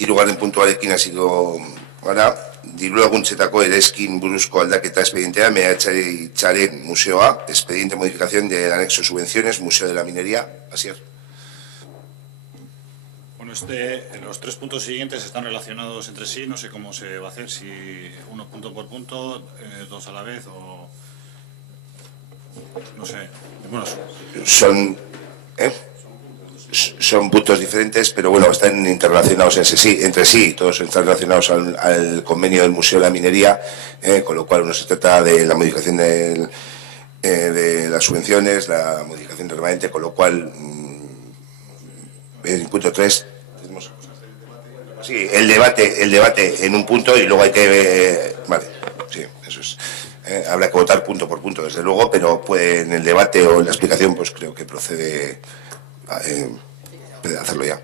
hirugarren puntuarekin hasiko gara, diru laguntzetako ereskin buruzko aldaketa expedientea, Meatzaren Museoa, expediente modificación del anexo subvenciones, Museo de la Minería. Asier. Bueno, los 3 puntos siguientes están relacionados entre sí, no sé cómo se va a hacer, si uno punto por punto, 2 a la vez o... no sé. Bueno, son puntos diferentes, pero bueno, están interrelacionados entre sí, todos están relacionados al convenio del Museo de la Minería, con lo cual uno se trata de la modificación de las subvenciones, la modificación del remanente, con lo cual el punto 3 tenemos, sí, el debate en un punto y luego hay que vale, sí, eso es. Habrá que votar punto por punto, desde luego, pero en el debate o en la explicación, pues creo que procede hacerlo ya.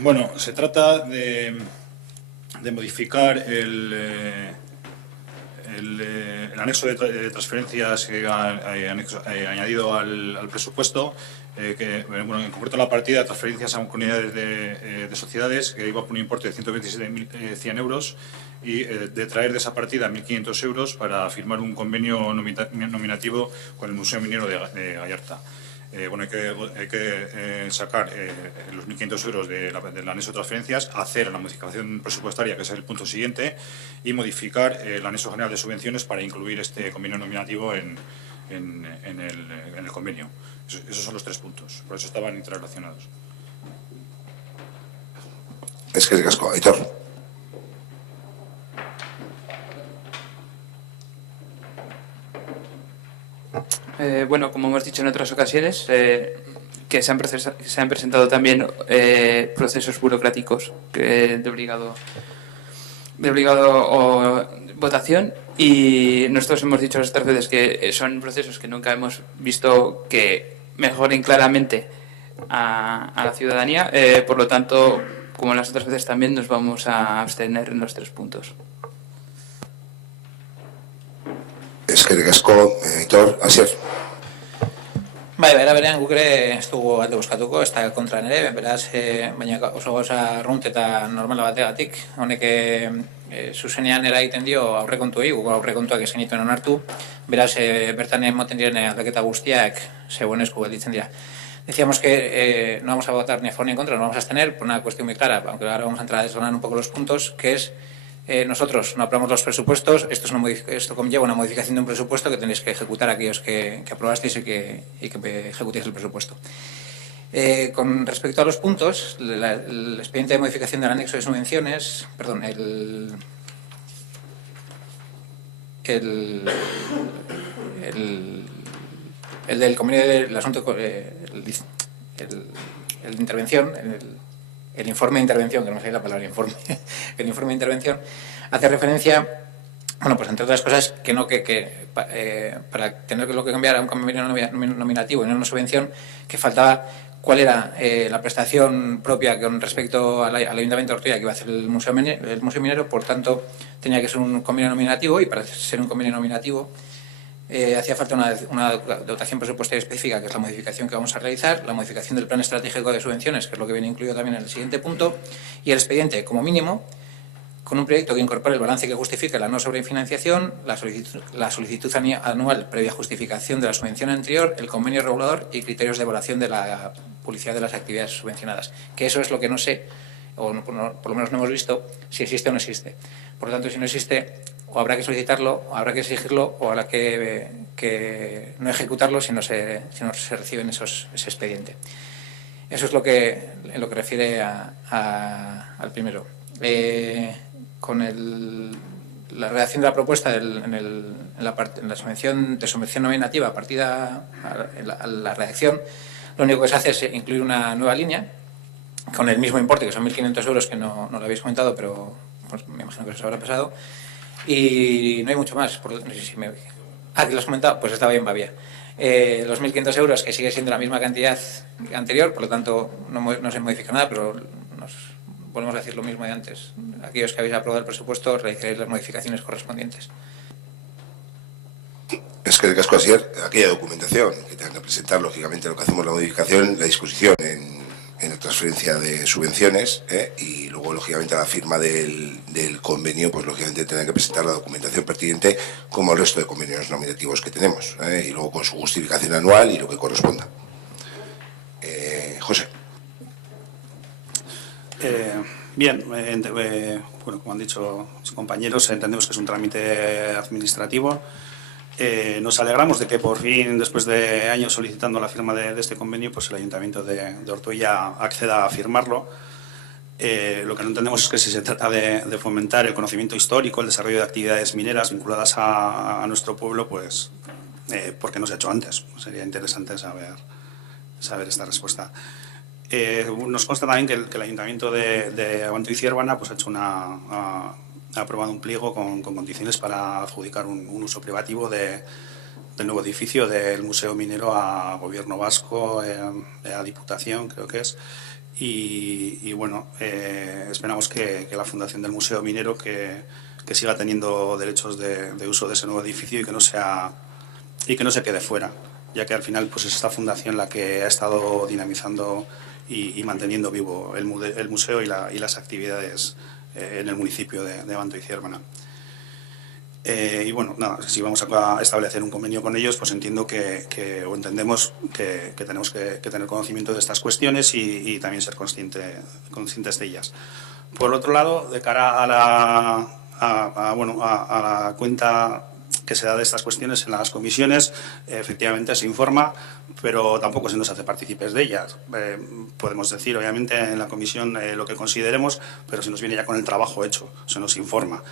Bueno, se trata de modificar el anexo de transferencias añadido al presupuesto, bueno, en concreto la partida de transferencias a comunidades de sociedades, que iba por un importe de 127.100 euros, y de traer de esa partida 1.500 euros para firmar un convenio nominativo con el Museo Minero de Gallarta. Bueno, hay que sacar los 1.500 euros del anexo de transferencias, hacer la modificación presupuestaria, que es el punto siguiente, y modificar el anexo general de subvenciones para incluir este convenio nominativo en el convenio. Esos son los 3 puntos, por eso estaban interrelacionados. Es que casco, Aitor. Bueno, como hemos dicho en otras ocasiones, que se han presentado también procesos burocráticos de obligado votación, y nosotros hemos dicho otras veces que son procesos que nunca hemos visto que mejoren claramente a la ciudadanía, por lo tanto, como las otras veces también, nos vamos a abstener en los 3 puntos. Eskerrik asko, Aitor, Asier. Bai, berean guk ere ez dugu alde bozkatuko, ez da kontra nere, beraz, baina oso gauza arrunt eta normala bategatik. Honek zuzenean eragiten dio aurrekontuei, guk aurrekontuak esan dituen onartu, beraz, bertan emoten diren aldaketa guztiak zegoenezko gelditzen dira. Decíamos que no vamos a votar ni a favor ni en contra, nos vamos a abstener por una cuestión muy clara, aunque ahora vamos a entrar a desgranar un poco los puntos, que es nosotros no aprobamos los presupuestos, esto conlleva una modificación de un presupuesto que tenéis que ejecutar aquellos que aprobasteis y que ejecutéis el presupuesto. Con respecto a los puntos, el expediente de modificación del anexo de subvenciones, perdón, el del convenio del asunto, el de intervención, el informe de intervención, que no sé la palabra informe, el informe de intervención hace referencia, bueno, pues entre otras cosas, para tener que cambiar a un convenio nominativo y no una subvención, que faltaba cuál era la prestación propia con respecto al Ayuntamiento de Ortuella que iba a hacer el Museo Minero, por tanto, tenía que ser un convenio nominativo, y para ser un convenio nominativo hacía falta una dotación presupuestaria específica, que es la modificación que vamos a realizar, la modificación del plan estratégico de subvenciones, que es lo que viene incluido también en el siguiente punto, y el expediente, como mínimo, con un proyecto que incorpore el balance que justifique la no sobrefinanciación, la solicitud anual previa justificación de la subvención anterior, el convenio regulador y criterios de evaluación de la publicidad de las actividades subvencionadas. Que eso es lo que no sé, o por lo menos no hemos visto, si existe o no existe. Por lo tanto, si no existe, o habrá que solicitarlo, o habrá que exigirlo, o habrá que no ejecutarlo si no se reciben ese expediente. Eso es en lo que refiere al primero. Con la redacción de la propuesta en la subvención nominativa, partida a la redacción, lo único que se hace es incluir una nueva línea con el mismo importe, que son 1.500 euros, que no lo habéis comentado, pero pues, me imagino que os habrá pasado. Y no hay mucho más. No sé si que lo has comentado, pues estaba bien, va bien. Los 1.500 euros, que sigue siendo la misma cantidad anterior, por lo tanto no se modifica nada, pero volvemos a decir lo mismo de antes. Aquellos que habéis aprobado el presupuesto, realizaréis las modificaciones correspondientes. Es que el casco Asier, aquella documentación que tengan que presentar, lógicamente, lo que hacemos la modificación, la disposición en en la transferencia de subvenciones, y luego, lógicamente, a la firma del convenio, pues lógicamente tendrán que presentar la documentación pertinente como el resto de convenios nominativos que tenemos, y luego con su justificación anual y lo que corresponda. José. Bien, bueno, como han dicho mis compañeros, entendemos que es un trámite administrativo. Nos alegramos de que por fin, después de años solicitando la firma de este convenio, pues el Ayuntamiento de Ortuella acceda a firmarlo. Lo que no entendemos es que si se trata de fomentar el conocimiento histórico, el desarrollo de actividades mineras vinculadas a nuestro pueblo, pues ¿por qué no se ha hecho antes? Sería interesante saber esta respuesta. Nos consta también que el Ayuntamiento de Abanto y Ciervana pues, ha aprobado un pliego con condiciones para adjudicar un uso privativo del nuevo edificio del Museo Minero a Gobierno Vasco, a Diputación, creo que es. Y bueno, esperamos que la Fundación del Museo Minero que siga teniendo derechos de uso de ese nuevo edificio y que no se quede fuera, ya que al final pues, es esta fundación la que ha estado dinamizando y manteniendo vivo el museo y las actividades en el municipio de Abanto y Ciervana. Y bueno, nada, si vamos a establecer un convenio con ellos, pues entiendo o entendemos que tenemos que tener conocimiento de estas cuestiones y también ser conscientes de ellas. Por otro lado, de cara a la cuenta que se da de estas cuestiones en las comisiones, efectivamente se informa, pero tampoco se nos hace partícipes de ellas. Podemos decir, obviamente, en la comisión lo que consideremos, pero se nos viene ya con el trabajo hecho, se nos informa.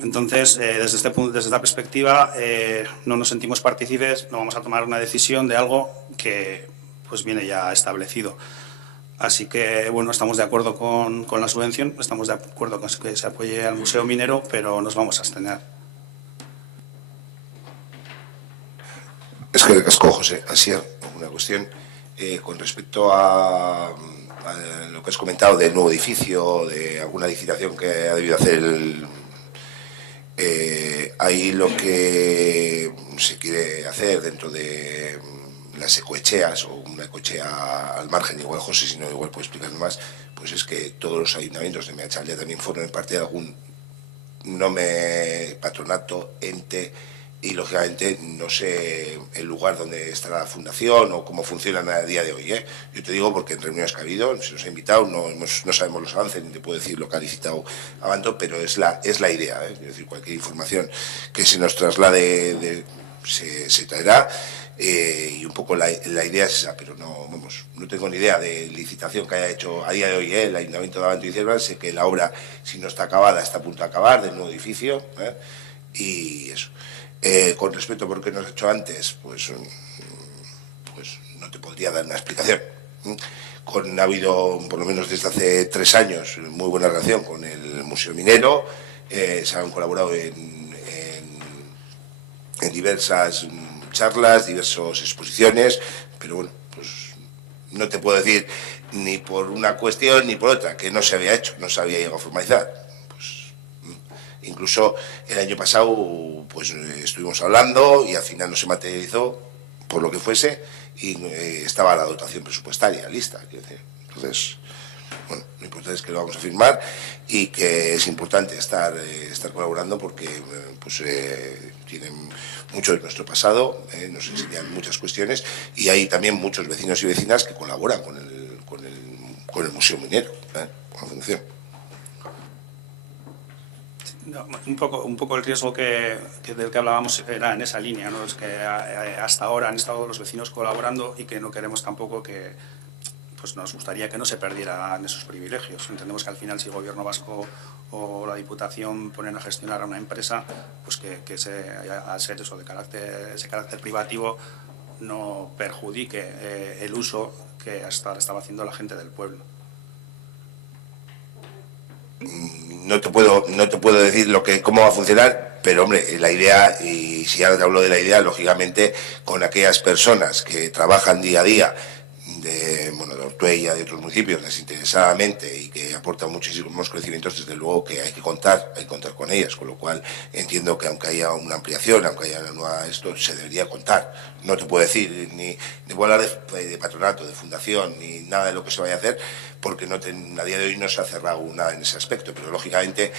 Entonces, desde esta perspectiva, no nos sentimos partícipes, no vamos a tomar una decisión de algo que pues viene ya establecido. Así que, bueno, estamos de acuerdo con la subvención, estamos de acuerdo con que se apoye al Museo Minero, pero nos vamos a abstener. Es que José, así una cuestión con respecto a lo que has comentado del nuevo edificio, de alguna licitación que ha debido hacer ahí lo que se quiere hacer dentro de las ecoecheas, o una ecoechea al margen, igual José, si no, igual puede explicarme más, pues es que todos los ayuntamientos de Meatzaldea también forman parte de algún patronato, ente, y lógicamente no sé el lugar donde estará la fundación o cómo funcionan a día de hoy. Yo te digo porque en reuniones que ha habido, se nos ha invitado, no sabemos los avances, ni te puedo decir lo que ha licitado Abanto, pero es la idea. Es decir, cualquier información que se nos traslade se traerá, y un poco la idea es esa, pero no tengo ni idea de licitación que haya hecho a día de hoy el Ayuntamiento de Abanto y Ciervana. Sé que la obra, si no está acabada, está a punto de acabar, del nuevo edificio, y eso. Con respecto a por qué no se ha hecho antes, pues no te podría dar una explicación. Ha habido, por lo menos desde hace 3 años, muy buena relación con el Museo Minero, se han colaborado en diversas charlas, diversas exposiciones, pero bueno, pues no te puedo decir ni por una cuestión ni por otra, que no se había hecho, no se había llegado a formalizar. Incluso el año pasado pues estuvimos hablando y al final no se materializó por lo que fuese, y estaba la dotación presupuestaria lista. Entonces, bueno, lo importante es que lo vamos a firmar y que es importante estar colaborando porque tienen mucho de nuestro pasado, nos enseñan muchas cuestiones, y hay también muchos vecinos y vecinas que colaboran con el Museo Minero, con la fundación. No, un poco el riesgo del que hablábamos era en esa línea, ¿no? Es que hasta ahora han estado los vecinos colaborando y que no queremos tampoco que, pues nos gustaría que no se perdieran esos privilegios. Entendemos que al final, si el Gobierno vasco o la Diputación ponen a gestionar a una empresa, pues que al ser eso ese carácter privativo no perjudique el uso que hasta ahora estaba haciendo la gente del pueblo. No te puedo decir cómo va a funcionar, pero hombre, la idea, y si ahora te hablo de la idea, lógicamente con aquellas personas que trabajan día a día de Ortuella, de otros municipios, desinteresadamente, y que aportan muchísimos conocimientos, desde luego que hay que contar con ellas, con lo cual entiendo que aunque haya una ampliación, aunque haya una nueva esto, se debería contar. No te puedo decir, ni puedo hablar de patronato, de fundación, ni nada de lo que se vaya a hacer, porque a día de hoy no se ha cerrado nada en ese aspecto, pero lógicamente,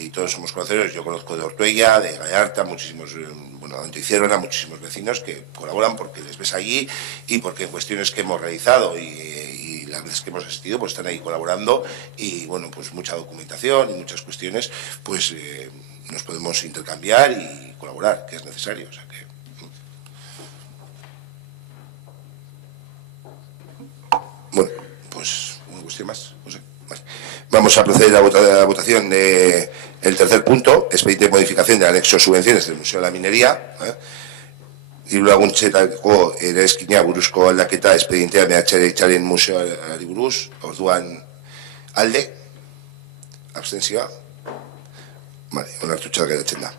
y todos somos conocedores, yo conozco de Ortuella, de Gallarta, muchísimos, donde hicieron a muchísimos vecinos que colaboran porque les ves allí y porque en cuestiones que hemos realizado y las veces que hemos asistido, pues están ahí colaborando, y bueno, pues mucha documentación y muchas cuestiones, pues nos podemos intercambiar y colaborar, que es necesario. O sea que, bueno, pues una cuestión más, no sé. Vale. Vamos a proceder a la votación del tercer punto, expediente de modificación del anexo subvenciones del Museo de la Minería. Diru laguntzetako eraikina buruzko aldaketa espedientea mehatxaren museoari buruz. Orduan alde, abstentzioa. Vale, onartuta geratzen da.